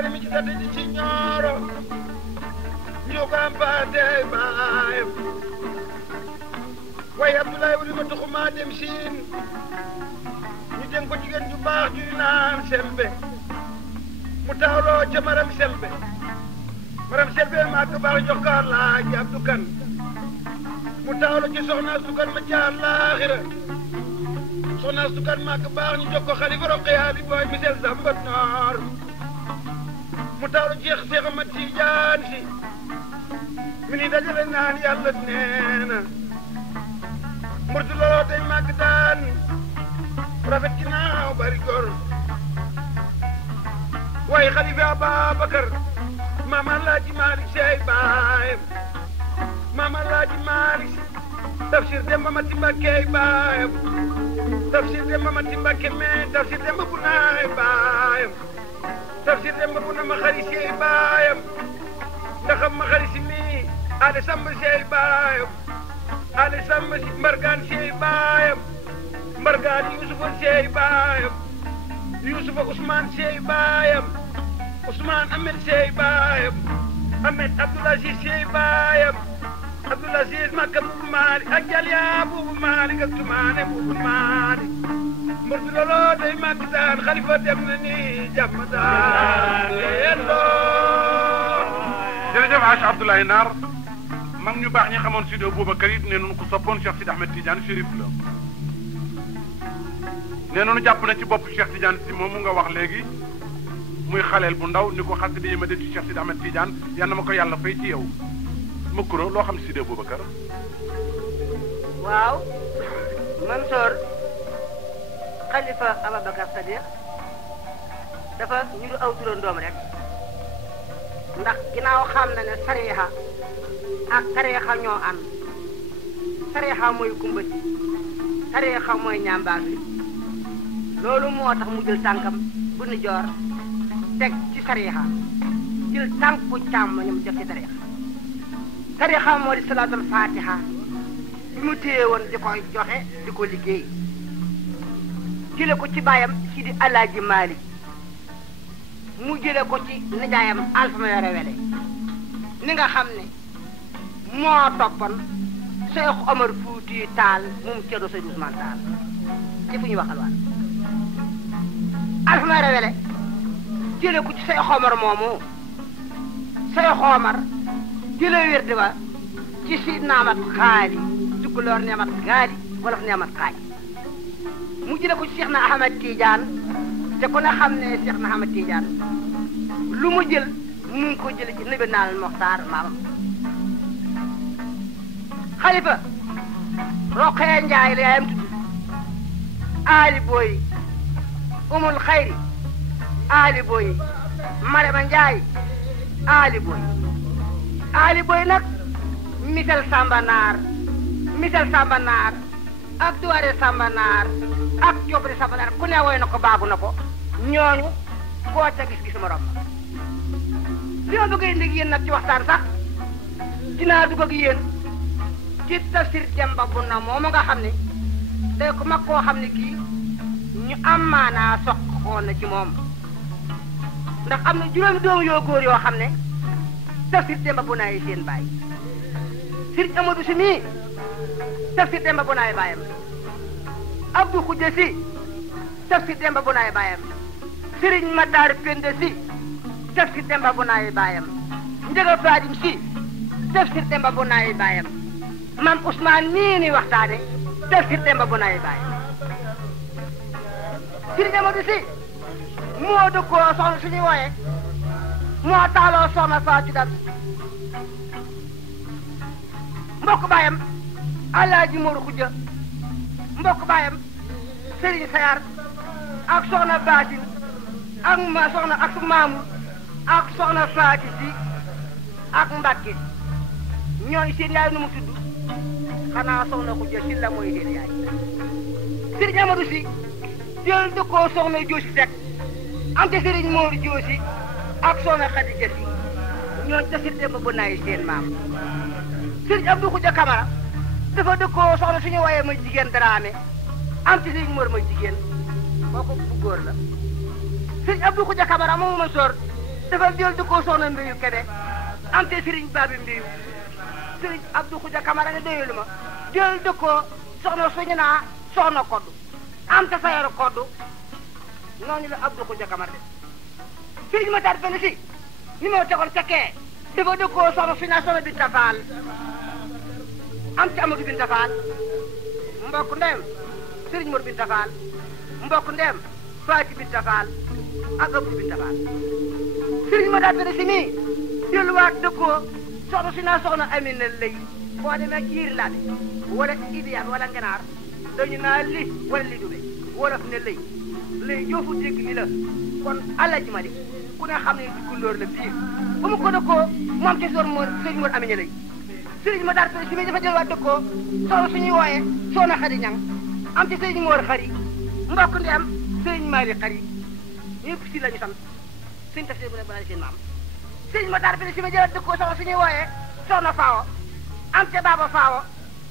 bari mi ci tëdd ji ci ñooro ñu ko am paatey baayam waaye Abdoulaye wuli ma tuxumaa dem siin ñu dénk ko jigéen ju baax juy naan sembe mu taawloo ca maram sembe maa ko baax jox ko Alaaji Abdu Kan mu taawloo ci soxna Astu Kan ma jaar laaxira soxna Astu Kan maa ko baax ñu jox ko xalifa Roqaya bi booy misel Samba Noor mu taawloo ci Seex Ahmad Tijaan Si mi ni dajale naan yàlla nee na murtu looloo day màgg daan rafet ci naaw bari góor waaye xalifa Ababakar maam Alaaji Maalik Sey baayam maam Alaaji Maalik tafsir Demba Mati Mbakke baayam tafsir Demba Mati Mbakke mais tafsir Demba bu naay baayam tafsir Demba bu na ma xari Sey baayam ndaxam ma xari si mi ale Samba Sey baayam ale Samba si Mbargaan Sey baayam Mbargaan Yuusufa Sey baayam Yuusufa Ousmane Sey baayam Ousmane Ahmed Sey baayam Ahmed Abdoul Aziz Sey baayam Abdoul Aziz Makka Buubu Maalik ak Jaliya Buubu Maalik ak Tumaane Buubu Maalik murtu looloo day màgg daan xalifa dem na ni jàmm daan yelloo. jërëjëf Haaj Abdoulaye Naar mag ñu baax ñi xamoon Sidi Boubacar it nee nañu ko soppoon Cheikh Sidi Ahmed Tidiane Chérif la nee nañu jàpp na ci bopp Cheikh Tidiane si moomu nga wax léegi muy xaleel bu ndaw ni ko xasida yi ma def ci Cheikh Sidi Ahmed Tidiane yal na ma ko yàlla fay ci yow Mukuro loo xam Sidi Boubacar. waaw Mansour xalifa Ababacar Sadiq dafa ñu du aw turandoom rek ndax ginnaaw xam na ne sariixa ak tariixa ñoo ànd tariixa mooy kumbati tariixa mooy ñambaas bi loolu moo tax mu jël tànkam bu ni joor teg ci sariixa jël tànku càmmoñam def ci tariixa tariixa moo di salaatul fatiha bi mu téye woon di koy joxe di ko liggéey jële ko ci baayam si di Alaaji Maalik mu jële ko ci nijaayam Alfa Mayoro Wele ni nga xam ne moo toppoon Cheikh Omar Fuuti Taal moom Ceerno Seydou Ousmane Taal ci fu ñuy waxal waat Alfa Mayoro Wele jële ko ci Cheikh Omar moomu Cheikh Omar jële wérdi ba ci si naamat xaali tukulóor neemat xaali wolof neemat xaali mu jële ko ci Cheikh na Ahmed Tidiane te ku ne xam ne Cheikh na Ahmed Tidiane lu mu jël mu ngi ko jële ci Nabi Naal Moxtaar maamam xalifa Roqee Njaay la yaayam tudd aali booy umul xayri aali booy Marema Njaay aali booy nag misal Samba Naar ak Duwaare Samba Naar ak Jobri Samba Naar ku ne woy na ko baabu na ko ñooñu koo ca gis-gis morom li ma bëgg a indi ak yéen nag ci waxtaan sax dinaa dugg ak yéen ci tafsir Demba bu na moom nga xam ne day ko mag koo xam ne kii ñu am maanaa soq xoon na ci moom ndax am na juróomi doomu yoo góor yoo xam ne tafsir Demba bu naay seen baay Sëriñ Amadou Si mii tafsir Demba bu naay baayam Abdou Khoudia Si tafsir Demba bu naay baayam Sëriñ Matar Penda Si tafsir Demba bu naay baayam Njëga Fadim Si tafsir Demba bu naay baayam Mam Ousmane nii ni waxtaane tafsir Demba bu naay baayam Sëriñ Amadou Si moo dëkkoo soxna suñu wooye moo taaloo soxna Fatou Dam mbokk baayam Alaaji Moodu Xuja mbokk baayam Sëriñ Sayar ak soxna Baatin ak soxna ak Maamu ak soxna Faati Si ak Mbàkke ñooy seen yaay nu mu tudd xanaa soxna Xuja si la mooy seen yaay Sëriñ Amadou Si jël dëkkoo soxna Joosi Sekk am te Sëriñ Moodu Joosi ak soxna Xadija Si ñooy tafsir Demba bu naay seen maam Sëriñ Abdou Xuja Kamara dafa dëkkoo soxna suñu wooyee ma jigéen Daraame am ci Sëriñ Mor ma jigéen kooku bu góor la Sëriñ Abdou Xuja Kamara moomu ma soor dafa jël di ko soxna Mbiyu Kebe am te Serigne Babi Mbiyu Serigne Abdou Khoudia Camara ne doyul ma jël di ko soxna suñu naa soxna koddu am te Sayar koddu noonu la Abdou Khoudia Camara de Serigne Matar Penda si ni moo tegoon ca kee dafa di ko soxna suñu naa soxna Binta Fall am te Amadou Binta Fall mbokk ndeyam Serigne Mor Binta Fall mbokk ndeyam Faati Binta Fall ak Abdou Binta Fall Serigne Matar Penda si nii delluwaat dëkkoo soxna si naa soxna Amina lay boo demee ci yir laa wala idiyaan wala nganaar dañu naa li wala li dube wolof ne lay joofu dégg ni la kon Alaaji Malik ku ne xam ne ci gunóor la biir ba mu ko dëkkoo moom ci Serigne Mor Amina lay Serigne Matar Penda si mi dafa delluwaat dëkkoo soxna suñuy wooye soxna Xari Ñang am ci Serigne Mor Xari mbokk ndeyam Serigne Mali Xari ñëpp si lañu sant suñu tafsir bu ne bala seen maam Serigne Matar Penda si mi jëlaat dëkkoo soxna suñuy wooye soxna Faawo am ca Baba Faawo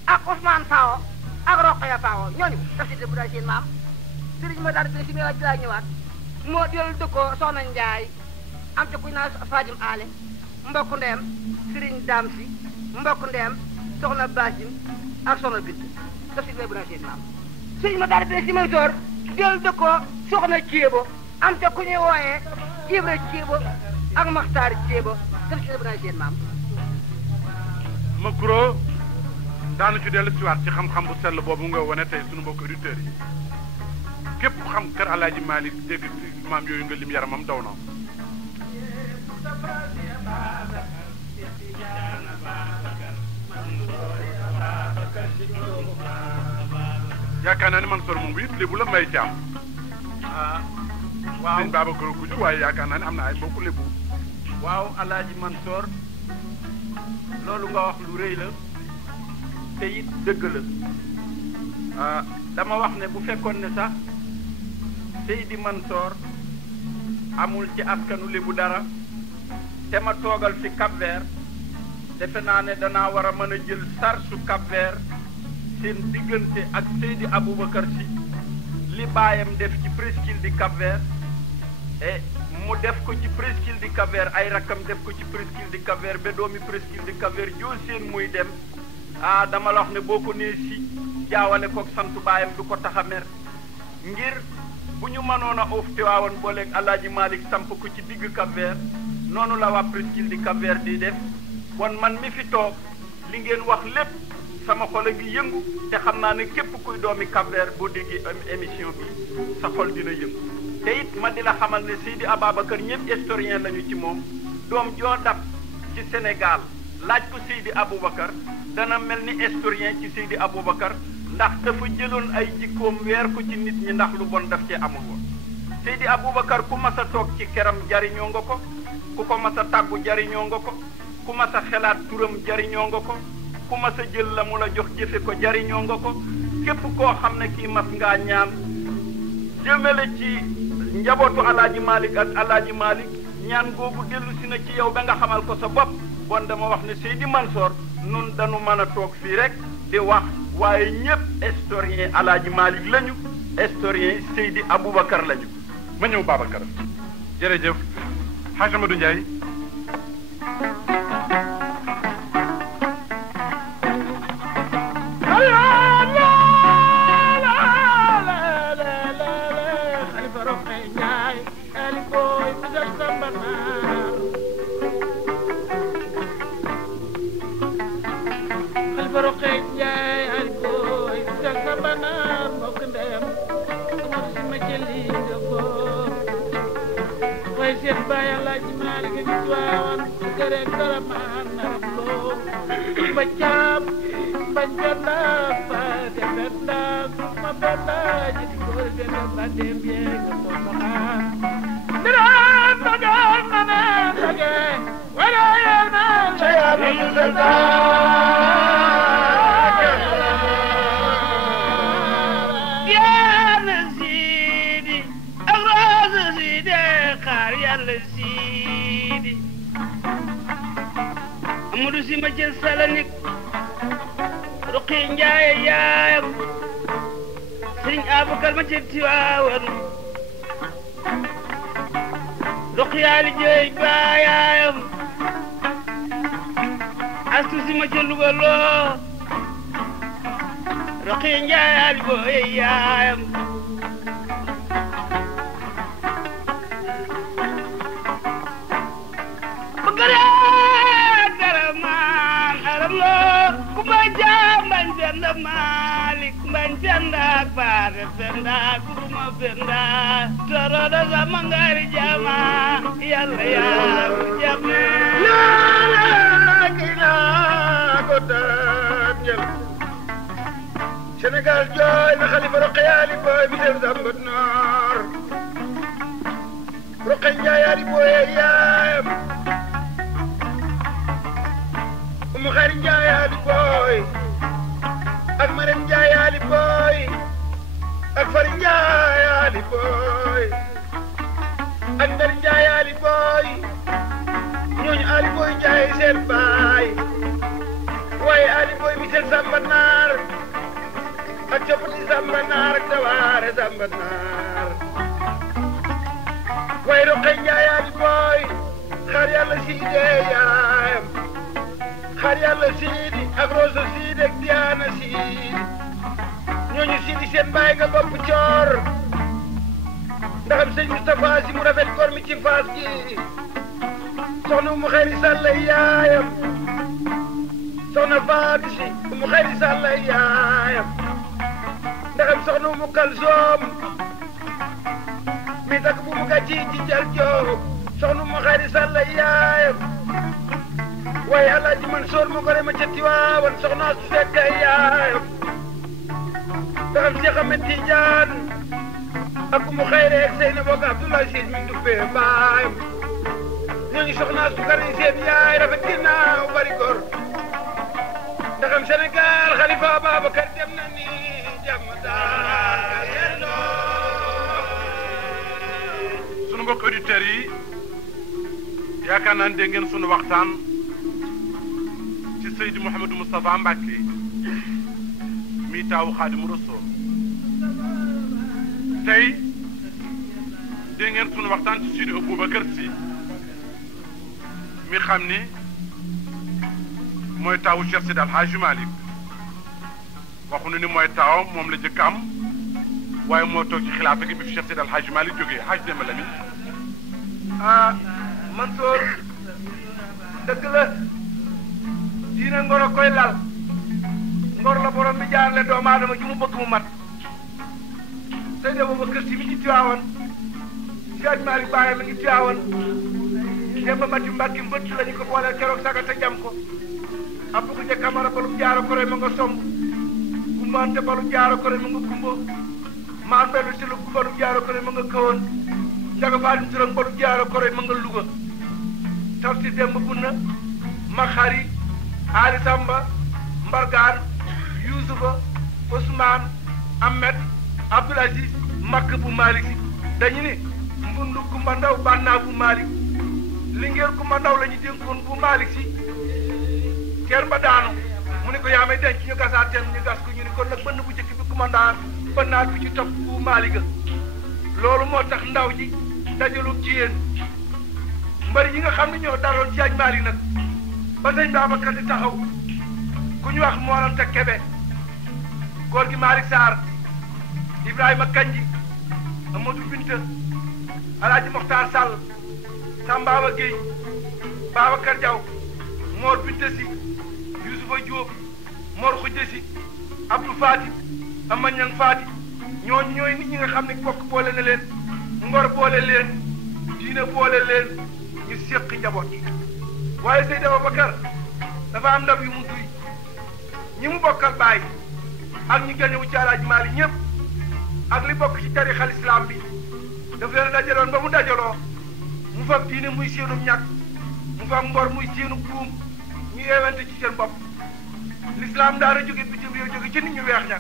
ak Ousmane Faawo ak Rokhaya Faawo ñooñu tafsir bu daal seen maam Serigne Matar Penda si mi la daa ñëwaat moo dellu dëkkoo soxna Njaay am ca kuñ naa Fadim Ale mbokk ndeyam Serigne Dam si mbokk ndeyam soxna Basim ak soxna Bint tafsir bu daal seen maam Serigne Matar Penda si may door dellu dëkkoo soxna Ceebo am ca ku ñuy wooyee Ibra Ceebo ak Maxtaar Ceebo tafsir bu daal seen maam ma kuro daanu ci dellu siwaat ci xam-xam bu sell boobu nga wane tey sunu mbokk auditeurs yi képp xam kër Alaaji Malick dégg maam yooyu nga lim yaramam daw na yaakaar naa ne man sor moom bi lébu la may caam waaw sëñ Babacar ku jur waaye yaakaar naa ne am na ay mbokku lébu waaw Alaaji Mansoor loolu nga wax lu rëy la te it dëgg la dama wax ne bu fekkoon ne sax Seydi Mansoor amul ci askanu lébu dara te ma toogal fi Cap-Vert defe naa ne danaa war a mën a jël sarsu Cap-Vert seen diggante ak Seydi Aboubacar Sy li baayam def ci presqu'île du Cap-Vert et mu def ko ci presqu'île du Cap-Vert ay rakkam def ko ci presqu'île du Cap-Vert ba doomi presqu'île du Cap-Vert joo seen muy dem dama la wax ne boo ko nee si jaawale koog santu baayam du ko tax a mer ngir bu ñu mënoon a uuf Tiwaawan booleeg Alaaji Malick samp ko ci digg Cap-Vert noonu la waa presqu'île du Cap-Vert di def kon man mi fi toog li ngeen wax lépp sama xol a ngi yëngu te xam naa ne képp kuy doomi Cap-Vert boo déggee émission bi sa xol dina yëngu te it ma di la xamal ne Seydi Ababacar ñëpp historien lañu ci moom doom joo dab ci Sénégal laaj ko Seydi Aboubacar dana mel ni historien ci Seydi Aboubacar ndax dafa jëloon ay jikkoom weer ko ci nit ñi ndax lu bon daf cee amul woon Seydi Aboubacar ku mas a toog ci keram jariñoo nga ko ku ko mas a tàggu jariñoo nga ko ku mas a xelaat turam jariñoo nga ko ku mas a jël la mu la jox jëfe ko jariñoo nga ko képp koo xam ne kii mas ngaa ñaan jëmale ci njabootu Alaaji Malick ak Alaaji Malick ñaan googu dellu si na ci yow ba nga xamal ko sa bopp bon dama wax ne Seydi Mansoor nun dañu mën a toog fii rek di wax waaye ñëpp historien Alaaji Malick lañu historien Seydi Aboubacar lañu ma ñëw Babacar jërëjëf Hadj Amadou Ndiaye Amadou si ma jël salanik Ruqi Njaay yaayam Sëriñ Abubakar ma jël Tiwaawan Roqiyaali Jeey baayam astu si ma ca Luga loo Roqiya Njaay booy yaayam Malik Manjanda Pada Senda Kuruma Senda Toroda Zamangari Jama Yalla ya Jama La Gina Kota Sénégal jooy na Xalifa Roqiyaali booy bi dem Zambat Noor Roqe Njaayaali booy yaayam Umu Xari Njaayaali booy ak Marème Ndiaye Ali Boy ak Fari Ndiaye Ali Boy ak Ndari Ndiaye Ali Boy ñooñu Ali Boy Ndiaye seen baay waaye Ali Boy mi seen Samba Naar ak coppati Samba Naar ak tawaare Samba Naar waaye Roqe Ndiaye Ali Boy xaar yàlla siide yaayam xaar yàlla siidi ak Roso siidi ak Diana siidi ñooñu siidi seen baay nga bopp coor ndaxam sëñ Moustapha si mu rafet góor mi ci faas gi soxna Umu Xayri Sall yaayam soxna Faatu si Umu Xayri Sall yaayam ndaxam soxna Umu Kalsoom mi takk bu mu gàcci ci jal joob soxna Umu Xayri Sall yaayam waaye Alaaji Mansoor mu ko ma ca Tiwaawan soxna su fekk yaayam ndaxam Cheikh Ahmed Tidiane ak Umu Xayri ak Seyna boog Abdoulaye Sis mi duppee baayam ñooñu soxna su kari seen yaay rafet ginnaaw bari góor ndaxam Sénégal Xalifa Ababacar dem na ni jàmm daal sunu mbokk auditeurs yi yaakaar naa dégg ngeen sunu waxtaan ci Seydi Mouhamadou Moustapha Mbacké mi taawu Xaadimu Rasuul tey dégg ngeen sunu waxtaan ci Seydi Aboubacar Sy mi xam ni mooy taawu Cheikh Seydi El Hadji Malick waxuñu ni mooy taawam moom la jëkk am waaye moo toog ci xilaafa gi bi fi Cheikh Seydi El Hadji Malick jógee Hadj Demba Lamine Mansoor dëgg la diine ngor a koy lal ngor la borom bi jaarale doomu aadama ji mu bëgg mu mat Seydi Aboubacar Sy mi ngi Tiwaawan Cheikh Malick Baye mi ngi Tiwaawan Demba Mati Mbacke mbëtt lañu ko booleel keroog saga te jam ko Abdou Goudia Camara balu jaaro kore ma nga somb Kumbante balu jaaro kore ma nga kumbo maa bellu si lu balu jaaro kore ma nga kawoon Njaga Fadim Turang balu jaaro kore ma nga Louga Tafsir Demba Bunna Maxari Ali Samba Mbargaan Youssoufa Ousmane Ahmed Abdoul Aziz Makk bu Malick Si dañu ni mbundu Kumba Ndaw bànnaa bu Malick Lingeer Kumba Ndaw la ñu dénkoon bu Malick Si teen ba daanu mu ni ko yaa may denc ñu gasaat teen ñu gas ko ñu ni kon nag bënn bu njëkk bi commandant bënnaat bi ci topp bu Malick loolu moo tax ndaw ji dajalu ci yéen mbari yi nga xam ne ñoo daroon ci aj Malick nag ba sëñ Babacar di taxaw ku ñu wax Moorante Kebe góor gi Malick Sarr Ibrahima Kanji Amadou Binta Alaaji Mokhtar Sall Sambaba Gueye Babacar Diaw Mor Binta Si Youssoufa Diop Mor Khoudia Si Abdou Fati Amañang Fati ñooñu ñooy nit ñi nga xam ne bokk boole na leen ngor boole leen diine boole leen ñu séq njaboot yi waaye Seydi Aboubacar dafa am ndab yu mu duy ñi mu bokkal baay ak ñi gañewu ci Alaaji Maalik ñëpp ak li bokk ci tarixal islam bi daf leen dajaloon ba mu dajaloo mu fab diine muy seenum ñàkk mu fab ngor muy seenu buum ñu yeewante ci seen bopp l'islam daana jóge bitim réew jóge ci nit ñu weex ña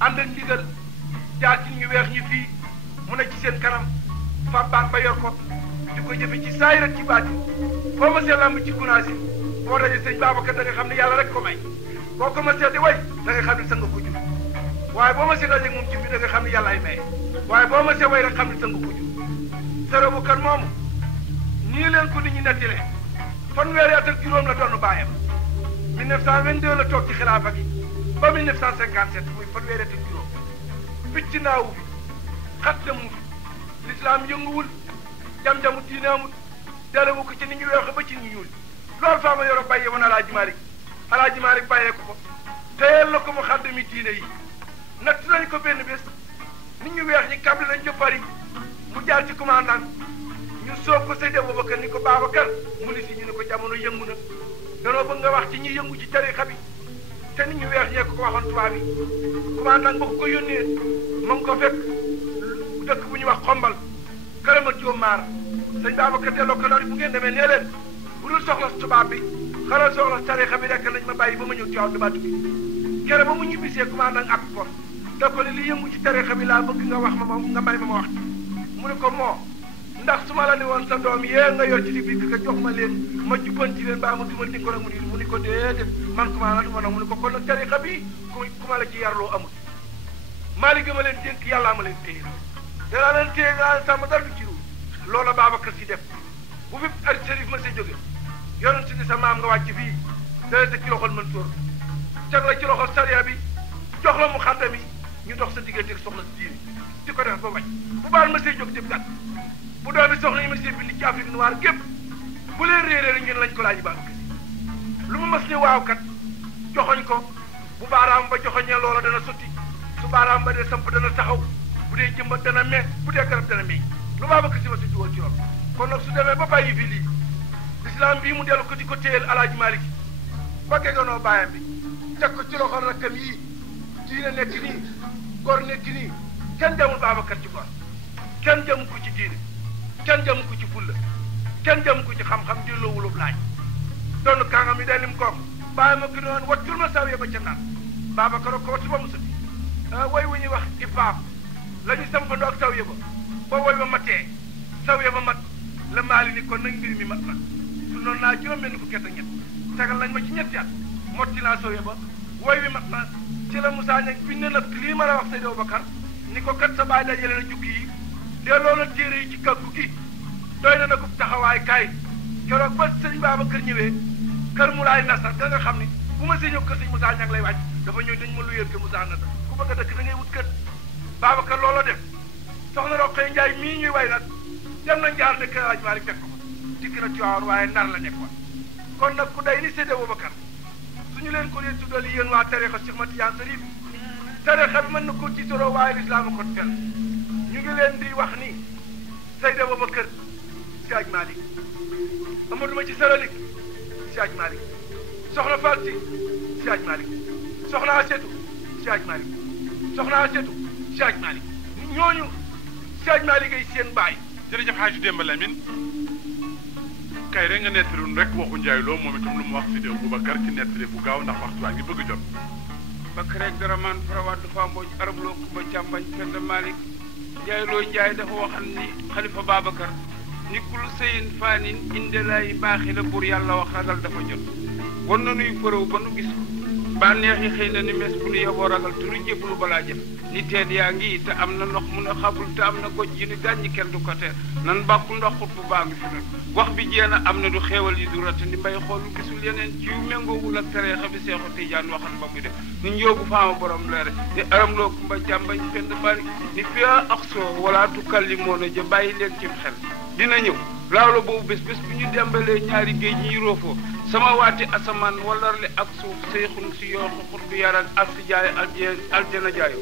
ànd ak ndigal jaar ci nit ñu weex ñi fii mu ne ci seen kanam fab baat ba yor ko di ko jëfe ci saay rek ci baati foo ma see lamb ci gunaasi boo daje sëñ Babacar da nga xam ne yàlla rek ko may boo ko ma see di way da nga xam ne sa nga ko jur waaye boo ma see daje moom ci bi da nga xam ne yàlla ay maye waaye boo ma see way rek xam ne sa nga ko jur sarabu kan moomu nii leen ko nit ñi nettilee fanweeri at ak juróom la doon bàyyam 1922 la toog ci xilaafa gi ba 1957 muy fanweeri at ak juróom picc naawu fi xattamu fi l'islam yënguwul jam-jamu diine amul dalawu ko ci nit ñu weexe ba ci nit ñuul loolu Fama Yoro bàyyee woon Alaaji Malick bàyyee ko teyel na ko mu xaddami diine yi natt nañ ko benn bés nit ñu weex ñi kable nañ ca Paris mu jaar ci commandant ñu soog ko Seydi Aboubacar ni ko Babacar mu ni si ñu ne ko jamono yëngu na danoo bëgg nga wax ci ñi yëngu ci tarixa bi te nit ñu weex ñee ko waxoon tubaab yi commandant ba ko yónnee mu ngi ko fekk dëkk bu ñuy wax xombal kërama Jóob Maar sëñ Babacar delloo ko noonu bu ngeen demee nee leen bu dul soxla tubaab bi xalal soxla tarixa bi rek nañ ma bàyyi ba ma ñëw ci waaw dama tukki kere ba mu ñibbisee commandant ak ko da ko ne li yëngu ci tarixa bi laa bëgg nga wax ma nga may ma wax mu ne ko moo ndax su ma la ne woon sa doom yee nga yor ci di biir nga jox ma leen ma jubbanti leen baa ma dumal di ko nag mu ni ko déedéet man commandant duma nag mu ne ko kon nag tarixa bi ku ma la ci yarloo amul Malick ma leen dénk yàllaa ma leen téye danaa leen téye danaa leen sàmm dara du ci loola Babacar Si def bu fi ar Sërif ma see jóge yonent si ni sa maam nga wàcc fii dana teg ci loxol Mansour teg la ci loxol sariya bi jox la mu xaddam yi ñu dox sa diggante soxla si diine di ko def ba wàcc bu baal ma see jóg def gàtt bu doomi soxla yi ma see bind ci Afrique noire gépp bu leen réeree ngeen lañ ko laaj Babacar Si lu mu mas ni waaw kat joxoñ ko bu baaraam ba joxoñee loola dana sotti su baaraam ba dee samp dana taxaw bu dee jëmbat dana me bu dee garab dana meññ lu Babacar Si ma si dugal ci loolu kon nag su demee ba bàyyi fii lii l'islam bii mu dellu ko di ko téyel Alaaji Malick ba geganoo bàyyam bi teg ko ci loxol rakkam yii diine nekk nii gor nekk nii kenn jamul Babacar ci gor kenn jamu ko ci diine kenn jamu ko ci fulla kenn jamu ko ci xam-xam delloowulub laaj doon kàngam yi day lim koom bàyyi ma gën woon wattul ma saw ba ca naan Babacar ko wattu ba mu sëti woy wu ñuy wax ifaam la ñu sampandoo ak saw ba woy ba matee saw ba mat la maali ni kon nag mbir mi mat na su noonu naa juróom-benn fukki at ak ñett tegal nañ ma ci ñetti at motti naa saw ba woy bi mat na ci la Moussa Niang bind na lii ma la wax Seydi Aboubacar ni ko kat sa baay dajale na jukki yi delloo na téere yi ci kàggu gi doy na ko taxawaay kaay keroog ba sëñ Babacar ñëwee kër mu laay nasar ka nga xam ni bu ma see ñëw kër sëñ Moussa Niang lay wàcc dafa ñëw dañ ma luyeel kër Moussa nasar ku bëgg a dëkk da ngay wut kër Babacar looloo def soxna Roqee Njaay mii ñuy way nag dem na njaar ne kër Alaaji Malick fekk ko dikk na Tiwaawan waaye Ndar la nekkoon kon nag ku day ni Seydi Aboubacar suñu leen ko dee tuddal yéen waa tarixa Cheikh Ahmad Tidiane Chérif tarixa bi mën na ko tiitaroo waaye lislaam a ko fel ñu ngi leen di wax ni Seydi Aboubacar Si Aj Malick Amadou Ma ci Saralik Si Aj Malick soxna Fatou Si Aj Malick soxna Asetu Si Aj Malick soxna Asetu Si Aj Malick ñooñu Si Aj Malick ay seen baay. jërëjëf Hadj Demba Lamine kay rek nga nettali rek waxu Ndiaye Lo moom itam lu mu wax Seydi Aboubacar ci nettali bu gaaw ndax waxtu waa ngi bëgg jot. bakk rek dara man farawaat dafa mbooj arab loo kuba càmbañ Penda Malick Ndiaye Lo Ndiaye dafa waxal ni xalifa Babacar ni kul sëyin faanin indelay baaxi la buur yàlla wax ragal dafa jot wan na nuy fërëw ba nu gis ko bànneex yi xëy na ni mes bu nu yeboo ragal te nu jébbalu balaa jëf ni teen yaa ngi te am na ndox mun a xabul te am na goj yi ni gàññi kenn du ko teer nan bàkku ndox xut bu baa ngi fi nun wax bi jeena am na du xeewal yi du rate ni mbay xool gisul yeneen ci yu méngoowul ak tariixa bi Seexu Tijaan waxal ba muy def ni njoogu faama borom leere ni aram loo kumba jàmbañ pend bari ni fiya ak soo wala tukalli moon a ja bàyyi leen cim xel dina ñëw laawla boobu bés bu ñu dembalee ñaari géej ñiy roofoo sama waati asamaan walarle ak suuf seyxun si yooxu xut bi yaran ak si jaay aljana jaayo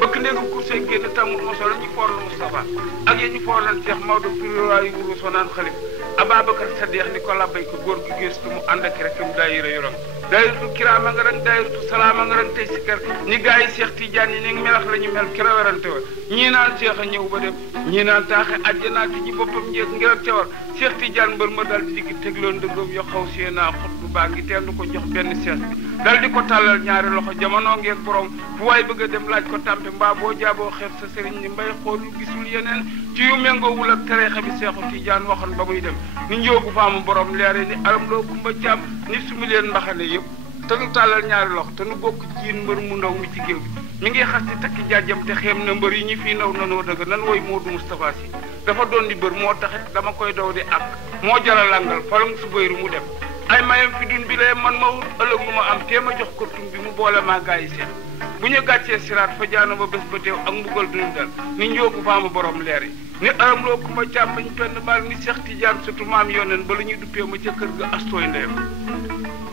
bëkk ndéegu kursey génn tamul moso la ñu foorlu Moustapha ak yéen ñu foorlan Cheikh Maodo firwaayu wuru sonaan xalif Ababacar Sadiq ni ko labbay ko góor gu gëstu mu ànd ak rek mu daayira yorong daayiratu kiraama nga rang daayiratu salaama nga rang tey sikkar ni gaa yi Cheikh Tidiane yi ni melax la ñu mel kera werante wa ñii naan Cheikh a ñëw ba dem ñii naan taaxe àjjanaati ji boppam jeeg ngir ak tewar Cheikh Tidiane mbër ma dal di digg tegloon dëggoom yo xaw sie naa xot bu baa ngi teel ko jox benn sees bi dal di ko tàllal ñaari loxo jamono ngeeg borom fu waay bëgg a dem laaj ko tàmpe mbaa boo jaaboo xeeb sa sëriñ ni mbay xoolul gisul yeneen ci yu méngoowul ak tariixa bi Seexu Tijaan waxoon ba muy dem ni njoogu faamu borom leere ni aram loo kumba caam ni sumi leen mbaxane yëpp te nu tàllal ñaari loxo te nu bokk jiin mbër mu ndaw mi ci géew bi mi ngi xas di takki jaajam te xeem na mbër yi ñi fii naw nanoo dëgg nan woy Modou Moustapha Sy dafa doon di bër moo taxit dama koy daw di ak moo jara langal falang su bëyru mu dem ay mayam fi dun bi lee man ma wut ëllëg mu ma am téema jox ko tum bi mu boole maa gaa yi seen bu ñu gàccee siraat fa jaano ba bés ba teew ak mbugal duñu dal ni njoogu faama borom leer yi ni aram loo ku ma càmbañ penn baal ni Seex Tijaan surtout maam yoneen ba la ñuy duppee ma ca kër ga astooy ndeyam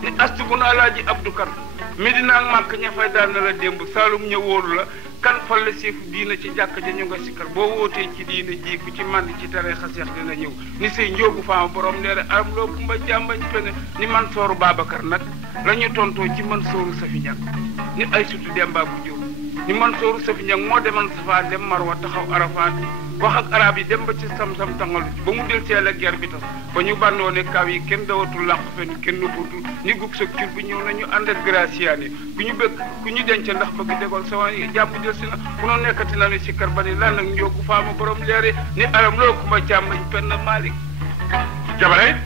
ni astu bu nu alaaji Abdou Kan Medina ak Màkk ña fay daan na la démb Saalum ña wóolu la kan fal la seefu diina ci jàkk ja ñu nga sikkar boo wootee ci diina ji ku ci mànd ci tariixa Seex dina ñëw ni say njoogu faama borom leer aram loo ku ma càmbañ penn ni Mansooru Babacar nag la ñu tontoo ci Mansooru Safi Ñang ni ay sutu Demba bu Jóob ni Mansooru Safi Ñang moo demoon Safaa dem Marwa taxaw Arafaat wax ak arab yi dem ba ci sam-sam tangalu ba mu del see la guerre bi tas ba ñu bànnoo ne kaw yi kenn dawatul làq fenn kenn nëbbutul ni gug sa cur bi ñëw nañu ànd ak graciani ku ñu bëgg ku ñu denc ndax bëgg dégool sa waay jàmm del si na ku noo nekkati na ni si kar ba ni lan nag njoogu faama borom leere ni alam loo ku ma càmbañ penn Malick jabare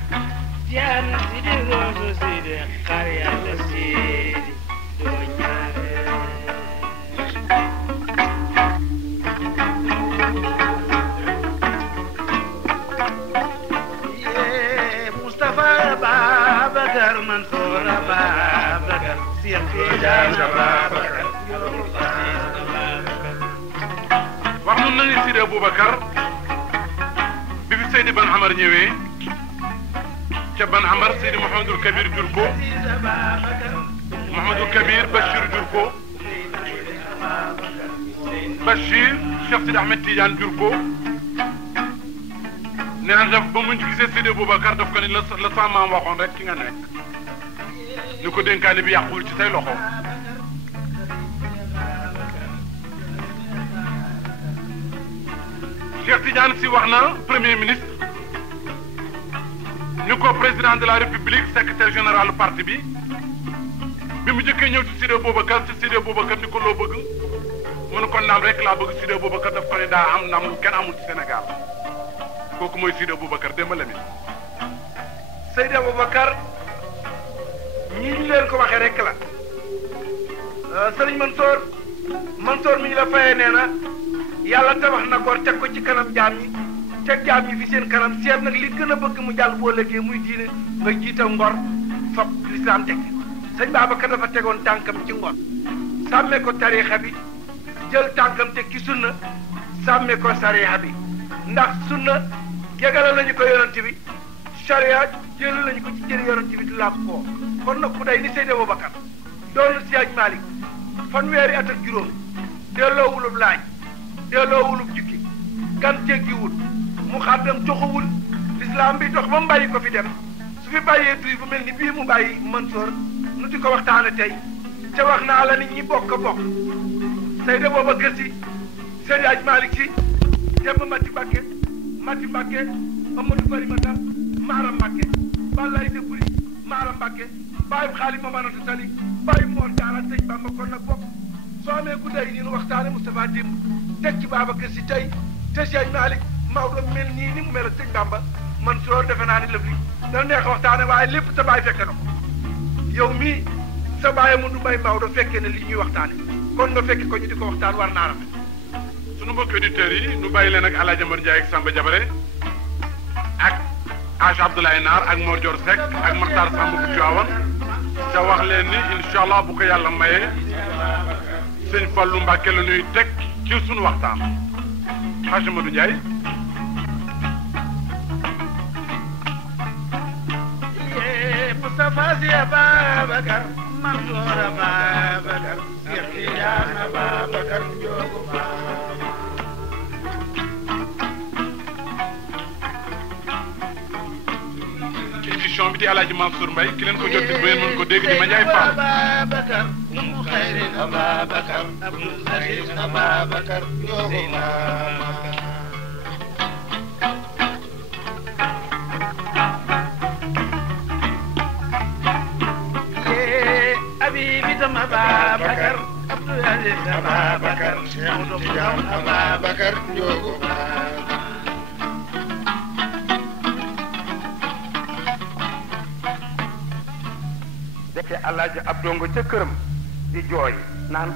jaan si di rooso si di xar yàlla si di doo ñaare Mustafa Babacar Mansour Babacar Seex Tijaan Babacar wax nun nañu Sidi Aboubacar bi fi Seydi Ban Amar ñëwee ca Ban Amar Seydi Mouhamadul Kabir jur ko Mouhamadul Kabir Bachir jur ko Bachir Cheikh Sidi Ahmed Tidiane jur ko nee na daf ba mu gisee Seydi Aboubacar daf ko ni la sa maam waxoon rek ci nga nekk ni ko dénkaane bi yàqul ci say loxo Cheikh Tidiane Sy wax na premier ministre ni ko président de la république secrétaire général parti bi mu jëkkee ñëw ci Seydi Aboubacar ni ko loo bëgg mu ne ko naam rek laa bëgg Seydi Aboubacar daf ko ne daa am ndam lu kenn amul ci Sénégal kooku mooy Seydi Aboubacar démb la mi Seydi Aboubacar ñi ñu leen ko waxee rek la sëriñ Mansour mi ñu la fayee nee na yàlla tabax na góor teg ko ci kanam jaam ñi teg jaam ñi fi seen kanam seet nag li gën a bëgg mu jàll boo lëggee muy diine nga jiital ngor fab lislaam teg sëñ Babacar dafa tegoon tànkam ci ngor sàmmee ko tariixa bi jël tànkam teg ci sunna sàmmee ko sariixa bi ndax sunna gegala lañu ko yonent bi sariya jël lañu ko ci jëri yonent bi di làpp koo kon nag ku day ni Seydi Aboubacar doonul Siyaaj Malik fanweeri at ak juróom delloo wulub laaj delloo wulub jukki gan teggiwul mu xaddam joxuwul lislaam bi dox ba mu bàyyi ko fi dem su fi bàyyee duy bu mel ni bii mu bàyyi Mansour nu di ko waxtaane tey te wax naa la nit ñi bokk Seydi Aboubacar Sy Siyaaj Malik Sy Demba Mati Mbàkke Amadou Bari Mata Maara Mbàkke Balaay Dëbburi Maara Mbàkke bàyyi xaali Mamadou Sali bàyyi Mor Jaara sëñ Bamba kon nag bokk soo amee gudday nii nu waxtaane Moustapha Dimb teg ci Babacar Sy tey te Siyaaj Malik Maodo mel nii ni mu mel ak sëñ Bamba Mansour defe naa ni lëf li dana neex waxtaane waaye lépp sa bàyyi fekke na ko yow mii sa bàyyi mu du may Maodo fekkee ne li ñuy waxtaane kon nga fekke ko ñu di ko waxtaan war naa rafet sunu mbokki auditeurs yi nu bàyyi leen ak El Hadj Amar Ndiaye ak Samba Jabare ak Hadj Abdoulaye Naar ak Mor Dior Seck ak Makhtar Samb bu Tiwaawan te wax leen ni incha allah bu ko yàlla mayee sëñ Fallou Mbacke la ñuy teg ci sunu waxtaan Hadj Amadou Ndiaye. Moustapha Sy Babacar Mansour Babacar Seex Tijaan Babacar Njoogu émission bi di El Hadj Mansour Mbaye ki leen ko jot ba ngeen mën ko dégg di ma Ndiaye Fall. Babacar mu xayrin Babacar Abdoul Aziz Babacar Njoogu Habibi sama Babacar Abdoul Aziz Babacar Cheikh Tidiane Babacar Njoogu dëkk Alaaji Abdou nga ca këram di jooy naan